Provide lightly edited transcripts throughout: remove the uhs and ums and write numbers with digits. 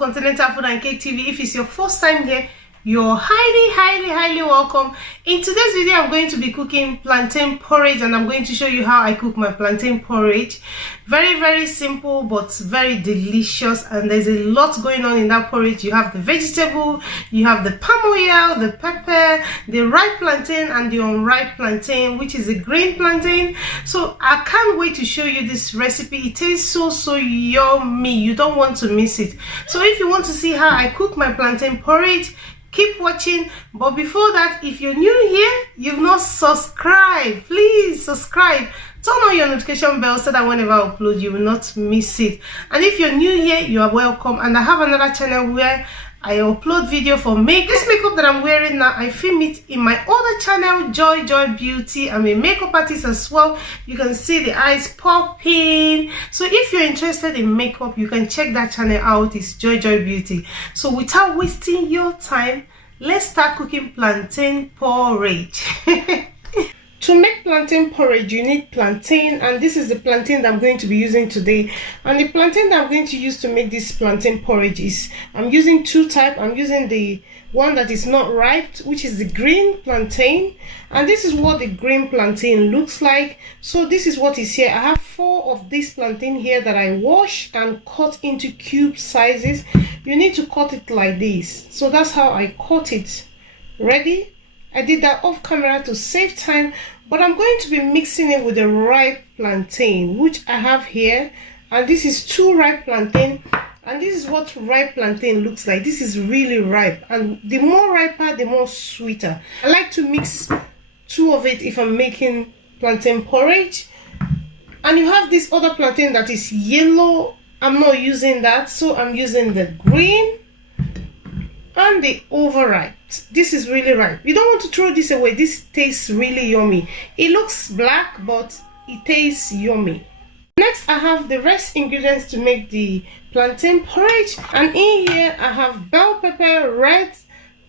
Continental Food and Cake TV. If it's your first time here, you're highly welcome. In today's video, I'm going to be cooking plantain porridge, and I'm going to show you how I cook my plantain porridge. Very simple but very delicious, and there's a lot going on in that porridge. You have the vegetable, you have the palm oil, the pepper, the ripe plantain and the unripe plantain, which is a green plantain. So I can't wait to show you this recipe. It tastes so yummy. You don't want to miss it. So if you want to see how I cook my plantain porridge, keep watching. But before that, if you're new here, you've not subscribed, please subscribe, turn on your notification bell so that whenever I upload, you will not miss it. And if you're new here, you are welcome. And I have another channel where I upload video for makeup. This makeup that I'm wearing now, I film it in my other channel, Joy Beauty. I'm a makeup artist as well. You can see the eyes popping. So if you're interested in makeup, you can check that channel out. It's Joy Beauty. So without wasting your time, let's start cooking plantain porridge. To make plantain porridge, you need plantain, and this is the plantain that I'm going to be using today. And the plantain that I'm going to use to make this plantain porridge is, I'm using two types. I'm using the one that is not ripe, which is the green plantain, and this is what the green plantain looks like. So this is what is here. I have 4 of this plantain here that I wash and cut into cube sizes. You need to cut it like this. So that's how I cut it. Ready? I did that off camera to save time, but I'm going to be mixing it with the ripe plantain, which I have here. And this is 2 ripe plantain, and this is what ripe plantain looks like. This is really ripe, and the more riper, the more sweeter. I like to mix 2 of it if I'm making plantain porridge. And you have this other plantain that is yellow. I'm not using that, so I'm using the green and the overripe. This is really ripe. You don't want to throw this away. This tastes really yummy. It looks black, but it tastes yummy. Next, I have the rest ingredients to make the plantain porridge, and in here I have bell pepper red,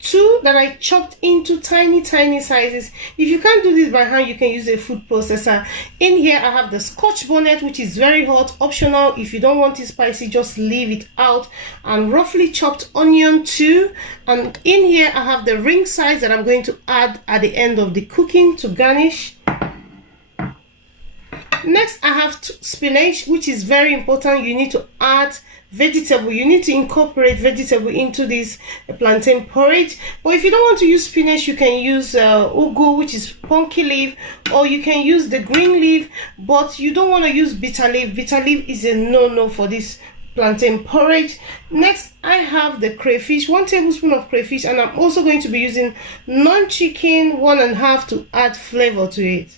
2 that I chopped into tiny sizes. If you can't do this by hand, you can use a food processor. In here I have the scotch bonnet, which is very hot, optional. If you don't want it spicy, just leave it out. And roughly chopped onion 2. And in here I have the ring size that I'm going to add at the end of the cooking to garnish. Next, I have spinach, which is very important. You need to add vegetable. You need to incorporate vegetable into this plantain porridge. But if you don't want to use spinach, you can use ugu, which is pumpkin leaf, or you can use the green leaf. But you don't want to use bitter leaf. Bitter leaf is a no for this plantain porridge. Next, I have the crayfish, 1 tablespoon of crayfish, and I'm also going to be using non-chicken 1.5 to add flavor to it.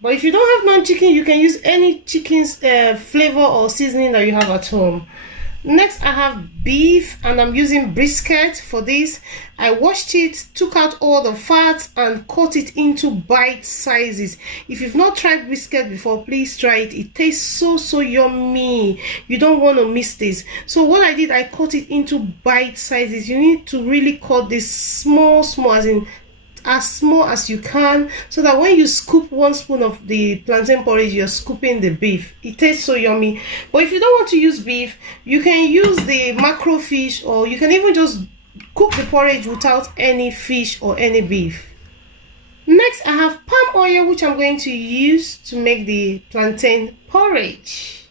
But if you don't have non-chicken, you can use any chicken's flavor or seasoning that you have at home. Next, I have beef, and I'm using brisket for this. I washed it, took out all the fat, and cut it into bite sizes. If you've not tried brisket before, please try it. It tastes so yummy. You don't want to miss this. So what I did, I cut it into bite sizes. You need to really cut this small, as small as you can, so that when you scoop 1 spoon of the plantain porridge, you're scooping the beef. It tastes so yummy. But if you don't want to use beef, you can use the macro fish, or you can even just cook the porridge without any fish or any beef. Next, I have palm oil, which I'm going to use to make the plantain porridge.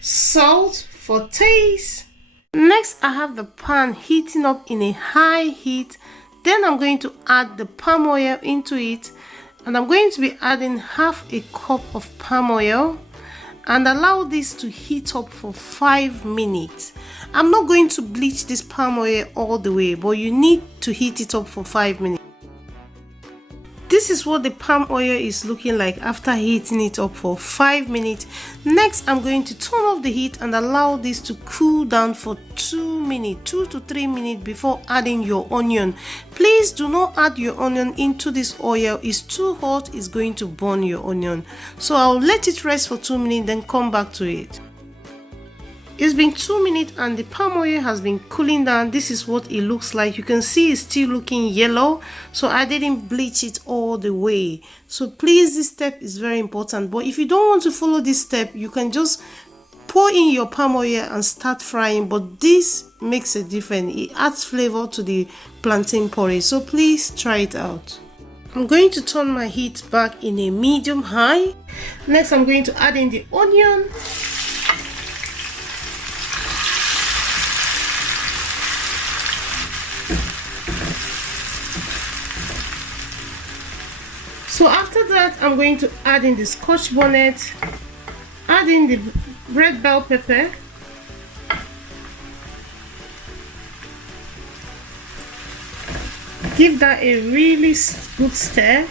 Salt for taste. Next, I have the pan heating up in a high heat. Then I'm going to add the palm oil into it, and I'm going to be adding half a cup of palm oil, and allow this to heat up for 5 minutes. I'm not going to bleach this palm oil all the way, but you need to heat it up for 5 minutes. This is what the palm oil is looking like after heating it up for 5 minutes. Next, I'm going to turn off the heat and allow this to cool down for 2 to 3 minutes before adding your onion. Please do not add your onion into this oil. It's too hot, it's going to burn your onion. So I'll let it rest for 2 minutes, then come back to it. It's been 2 minutes and the palm oil has been cooling down. This is what it looks like. You can see it's still looking yellow, so I didn't bleach it all the way. So please, this step is very important. But if you don't want to follow this step, you can just pour in your palm oil and start frying, but this makes a difference. It adds flavor to the plantain porridge, so please try it out. I'm going to turn my heat back in a medium high. Next, I'm going to add in the onion. So after that, I'm going to add in the scotch bonnet, add in the red bell pepper, give that a really good stir.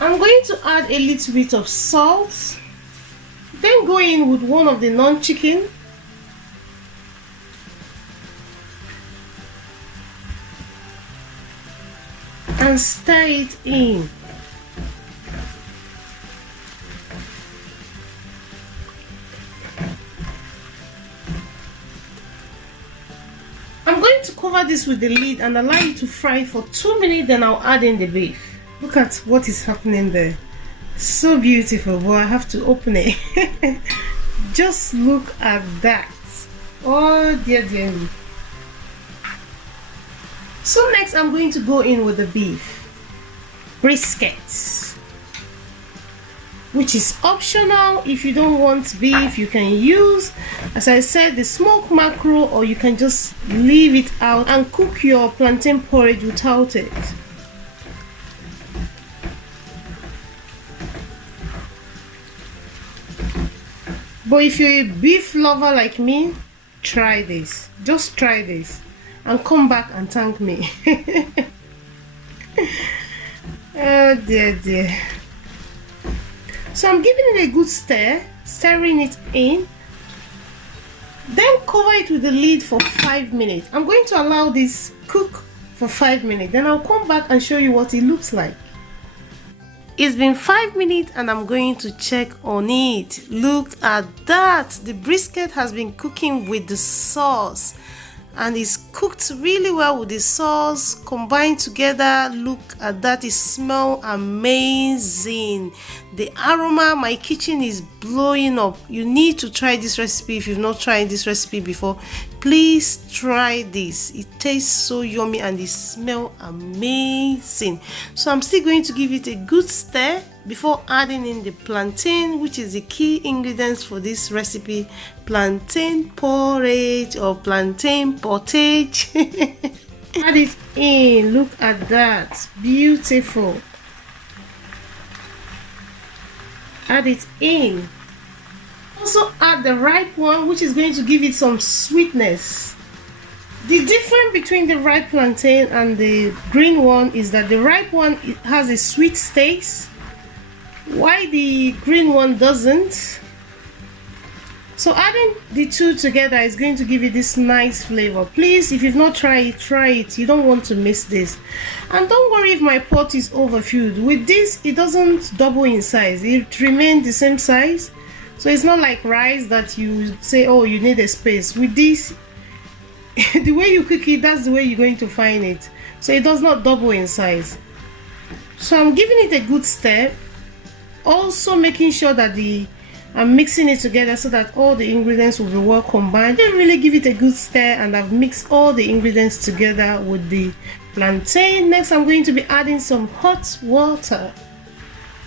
I'm going to add a little bit of salt, then go in with one of the non-chicken. And stir it in. I'm going to cover this with the lid and allow it to fry for 2 minutes, then I'll add in the beef. Look at what is happening there. So beautiful, but I have to open it. Just look at that. Oh dear dear me. So next I'm going to go in with the beef brisket, which is optional. If you don't want beef, you can use, as I said, the smoked mackerel, or you can just leave it out and cook your plantain porridge without it. But if you're a beef lover like me, try this. Just try this and come back and thank me. Oh dear dear. So I'm giving it a good stir, stirring it in. Then cover it with the lid for 5 minutes. I'm going to allow this cook for 5 minutes. Then I'll come back and show you what it looks like. It's been 5 minutes and I'm going to check on it. Look at that. The brisket has been cooking with the sauce and it's cooked really well with the sauce combined together. Look at that. It smells amazing. The aroma, my kitchen is blowing up. You need to try this recipe. If you've not tried this recipe before, please try this. It tastes so yummy and it smells amazing. So I'm still going to give it a good stir before adding in the plantain, which is the key ingredients for this recipe. Plantain porridge or plantain pottage. Add it in. Look at that. Beautiful. Add it in. Also add the ripe one, which is going to give it some sweetness. The difference between the ripe plantain and the green one is that the ripe one, it has a sweet taste, while the green one doesn't. So adding the two together is going to give you this nice flavor. Please, if you've not tried it, try it. You don't want to miss this. And don't worry if my pot is overfilled. With this, it doesn't double in size. It remains the same size. So it's not like rice that you say, oh, you need a space. With this, the way you cook it, that's the way you're going to find it. So it does not double in size. So I'm giving it a good stir. Also making sure that I'm mixing it together so that all the ingredients will be well combined. I really give it a good stir and I've mixed all the ingredients together with the plantain. Next, I'm going to be adding some hot water.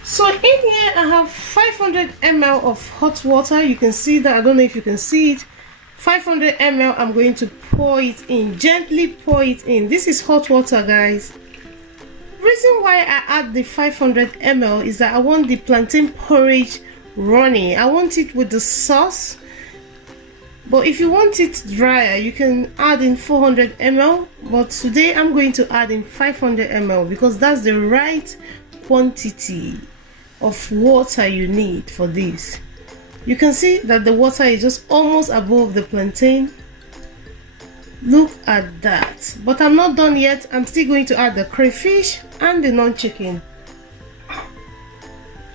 So in here I have 500 ml of hot water. You can see that. I don't know if you can see it. 500 ml. I'm going to pour it in. Gently pour it in. This is hot water, guys. Reason why I add the 500 ml is that I want the plantain porridge runny. I want it with the sauce, but if you want it drier, you can add in 400 ml, but today I'm going to add in 500 ml because that's the right quantity of water you need for this. You can see that the water is just almost above the plantain. Look at that. But I'm not done yet. I'm still going to add the crayfish and the non-chicken.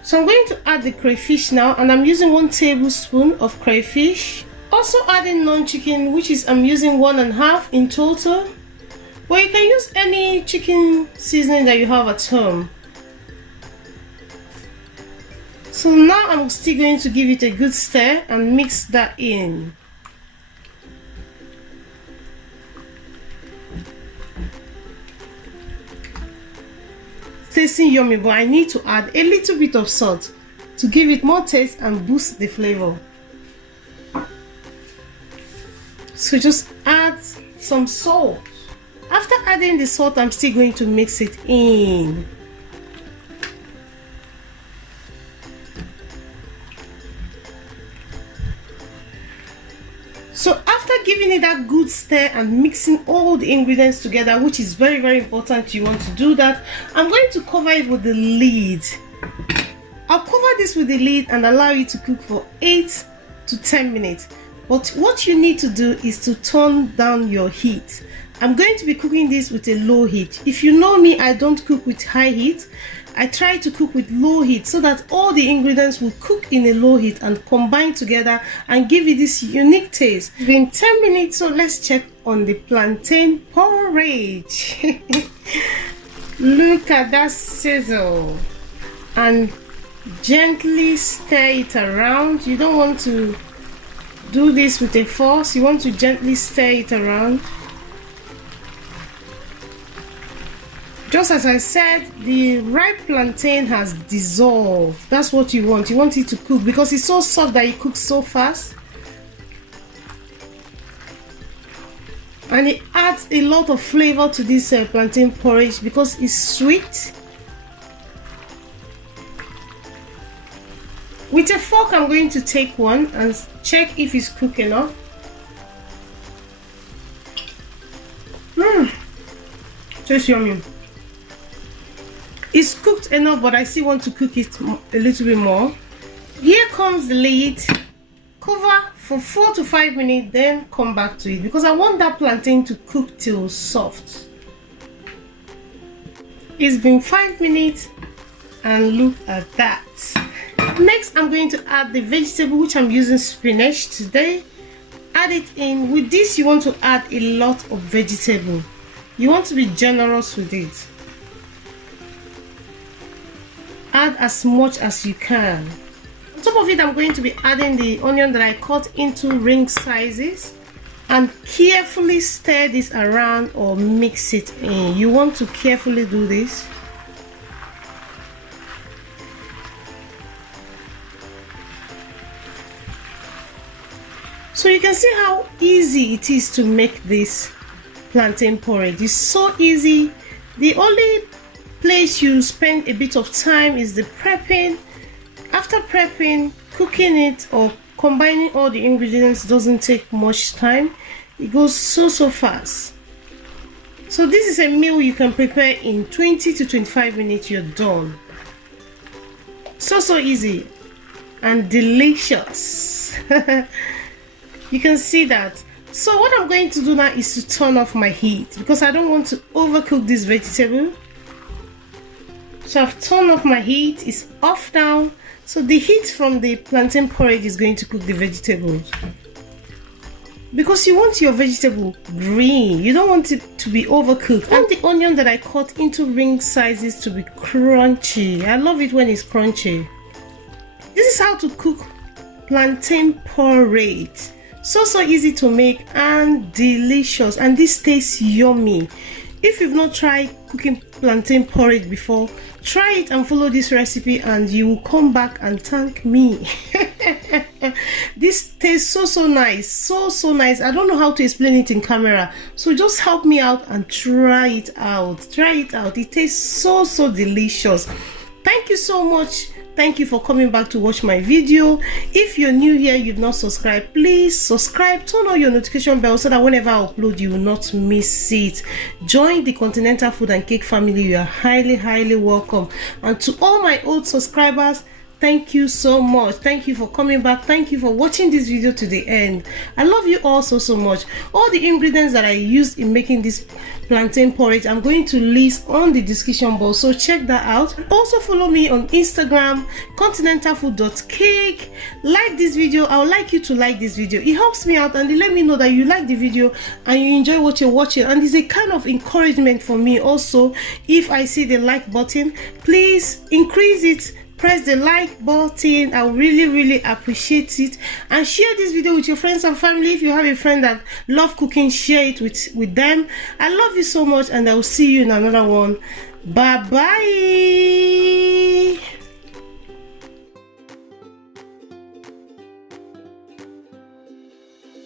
So I'm going to add the crayfish now, and I'm using 1 tablespoon of crayfish. also adding non-chicken, which is I'm using 1.5 in total, but you can use any chicken seasoning that you have at home. So now I'm still going to give it a good stir and mix that in. Tasting yummy, but I need to add a little bit of salt to give it more taste and boost the flavor. So just add some salt. After adding the salt, I'm still going to mix it in. So after giving it that good stir and mixing all the ingredients together, which is very, very important, you want to do that, I'm going to cover it with the lid. I'll cover this with the lid and allow it to cook for 8 to 10 minutes. But what you need to do is to turn down your heat. I'm going to be cooking this with a low heat. If you know me, I don't cook with high heat. I try to cook with low heat so that all the ingredients will cook in a low heat and combine together and give you this unique taste. It's been 10 minutes, so let's check on the plantain porridge. Look at that sizzle. And gently stir it around. You don't want to do this with a force. You want to gently stir it around. Just as I said, the ripe plantain has dissolved. That's what you want. You want it to cook because it's so soft that it cooks so fast. And it adds a lot of flavor to this plantain porridge because it's sweet. With a fork, I'm going to take one and check if it's cooked enough. Just yummy. It's cooked enough, but I still want to cook it a little bit more. Here comes the lid. Cover for 4 to 5 minutes, then come back to it because I want that plantain to cook till soft. It's been 5 minutes and look at that. Next, I'm going to add the vegetable, which I'm using spinach today. Add it in. With this, you want to add a lot of vegetable. You want to be generous with it. Add as much as you can. On top of it, I'm going to be adding the onion that I cut into ring sizes and carefully stir this around or mix it in. You want to carefully do this. So you can see how easy it is to make this plantain porridge. It's so easy. The only place you spend a bit of time is the prepping. After prepping, cooking it or combining all the ingredients doesn't take much time. It goes so fast. So this is a meal you can prepare in 20 to 25 minutes. You're done. So easy and delicious. You can see that. So what I'm going to do now is to turn off my heat because I don't want to overcook this vegetable. So I've turned off my heat. It's off now. So the heat from the plantain porridge is going to cook the vegetables. Because you want your vegetable green. You don't want it to be overcooked. And the onion that I cut into ring sizes to be crunchy. I love it when it's crunchy. This is how to cook plantain porridge. So easy to make and delicious, and this tastes yummy. If you've not tried cooking plantain porridge before, try it and follow this recipe and you will come back and thank me. This tastes so nice, so nice. I don't know how to explain it in camera, so just help me out and try it out. It tastes so delicious. Thank you so much. Thank you for coming back to watch my video. If you're new here, you've not subscribed, please subscribe, turn on your notification bell so that whenever I upload, you will not miss it. Join the Continental Food and Cake family. You are highly welcome. And to all my old subscribers, Thank you so much. Thank you for coming back. Thank you for watching this video to the end. I love you all so much. All the ingredients that I used in making this plantain porridge, I'm going to list on the description box, so check that out. Also follow me on Instagram, continentalfood.cake. Like this video. I would like you to like this video. It helps me out and they let me know that you like the video and you enjoy what you're watching, and it's a kind of encouragement for me also. If I see the like button, please increase it. Press the like button. I really appreciate it, and share this video with your friends and family. If you have a friend that love cooking, share it with them. I love you so much, and I will see you in another one. Bye bye.